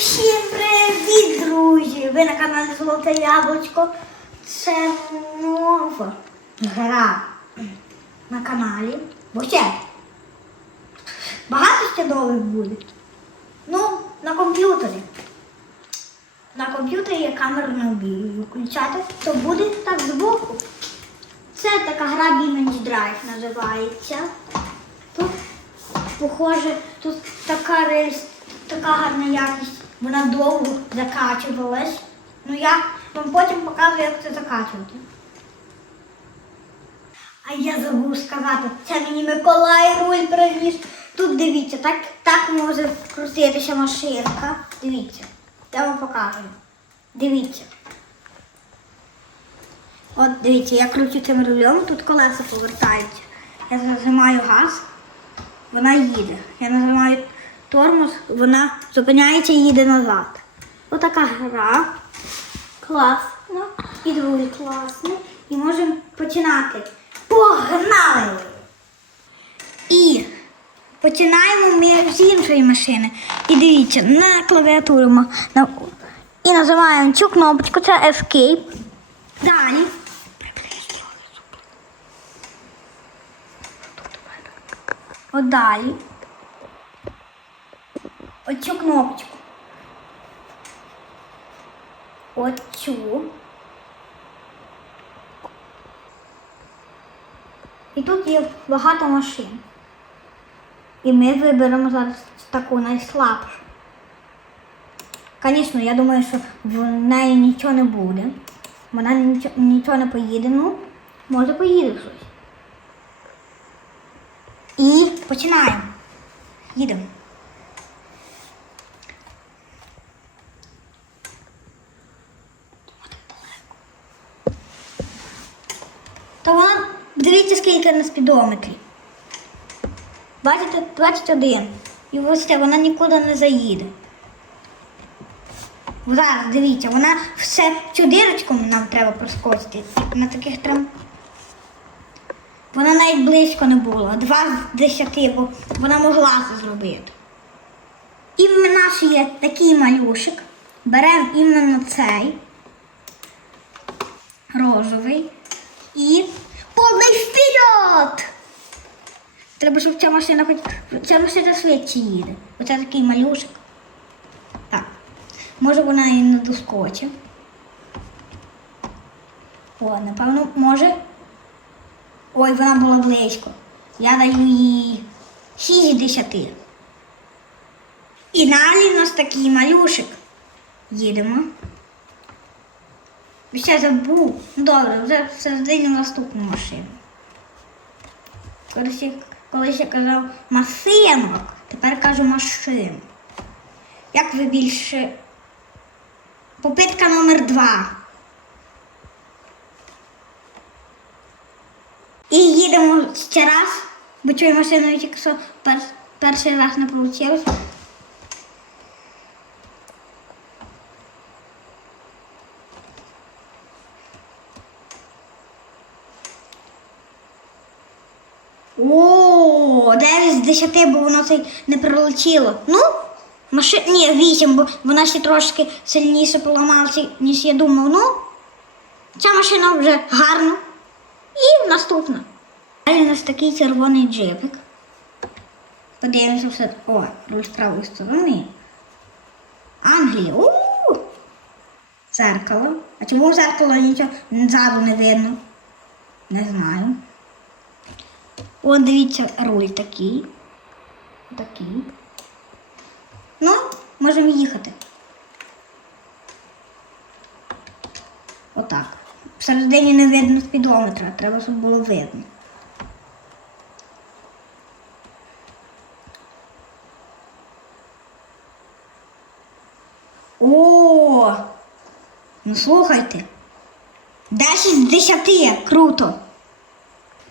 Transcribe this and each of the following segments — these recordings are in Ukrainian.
Всім привіт, друзі! Ви на каналі Золоте Яблучко. Це нова гра на каналі. Бо ще багато ще нових буде. Ну, на комп'ютері. На комп'ютері я камеру не вмію включати, то буде так збоку. Це така гра Beamage Drive називається. Тут похоже, тут така рельс, така гарна якість, вона довго закачувалась. Ну я вам потім покажу, як це закачувати. А я забув сказати, це мені Миколай руль привіз. Тут дивіться, так, так може крутитися машинка. Дивіться, я вам покажу. Дивіться. От дивіться, я кручу цим рулем, тут колеса повертаються. Я зажимаю газ, вона їде. Я нажимаю тормоз, вона зупиняється і їде назад. Отака гра. Класна. І другий класний. І можемо починати. Погнали! І починаємо ми з іншої машини. І дивіться, на клавіатуру на, і нажимаємо цю кнопочку, це Escape. Далі. От далі. Оцю кнопочку. Оцю. І тут є багато машин. І ми виберемо зараз таку найслабшу. Звісно, я думаю, що в неї нічого не буде. Вона нічого, не поїде, ну, може поїде щось. І починаємо. Їдемо. Та вона, дивіться, скільки на спідометрі. Бачите, 21. І ось це, вона нікуди не заїде. Зараз дивіться, вона все цю дирочку нам треба проскочити. На таких трам. Вона навіть близько не була. Два з десяти, бо вона могла це зробити. І в нас є такий малюшик. Беремо іменно цей розовий і повний вперед! Треба, щоб ця машина хоч ця машина швидше їде. Оце такий малюшик. Так. Може вона і не доскочить. О, напевно, може. Ой, вона була близько. Я даю їй 6 з 10. І далі у нас такий малюшик. Їдемо. Ще забув. Ну, Добре, вже всередині наступну машину. Колись я, колись я казав масинок, тепер кажу машин. Як ви більше. Попитка номер два. І їдемо ще раз, бо цією машиною тільки пер, перший раз не вийшло. О, 9 з 10, бо воно цей не пролетіло. Ну, машин... Ні, 8, бо вона ще трошки сильніше поламалася, ніж я думав. Ну, ця машина вже гарна. І наступна. Далі у нас такий червоний джипик. Подивимося все. О, руль з правої сторони. Англія. У-у-у! Зеркало. А чому в зеркало нічого ззаду не видно? Не знаю. О, дивіться, руль такий. Такий. Ну, можемо їхати. Отак. Всередині не видно спідометра, треба, щоб було видно. О! Ну слухайте. 10 з 10. Круто.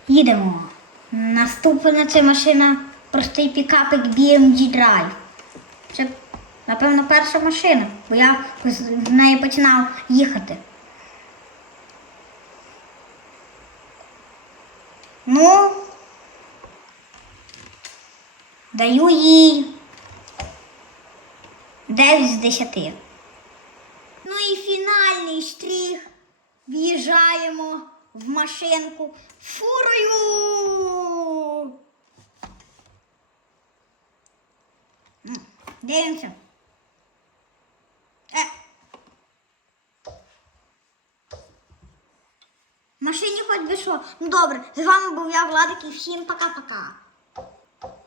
Їдемо. Наступна це машина простий пікапик BMG Drive. Це, напевно, перша машина, бо я з неї починав їхати. Ну, даю їй 9 з 10. Ну і фінальний штрих. В'їжджаємо в машинку фурою. Дивимося. Е. В машині хоч би що. Ну добре, з вами був я, Владик, і всім пока-пока.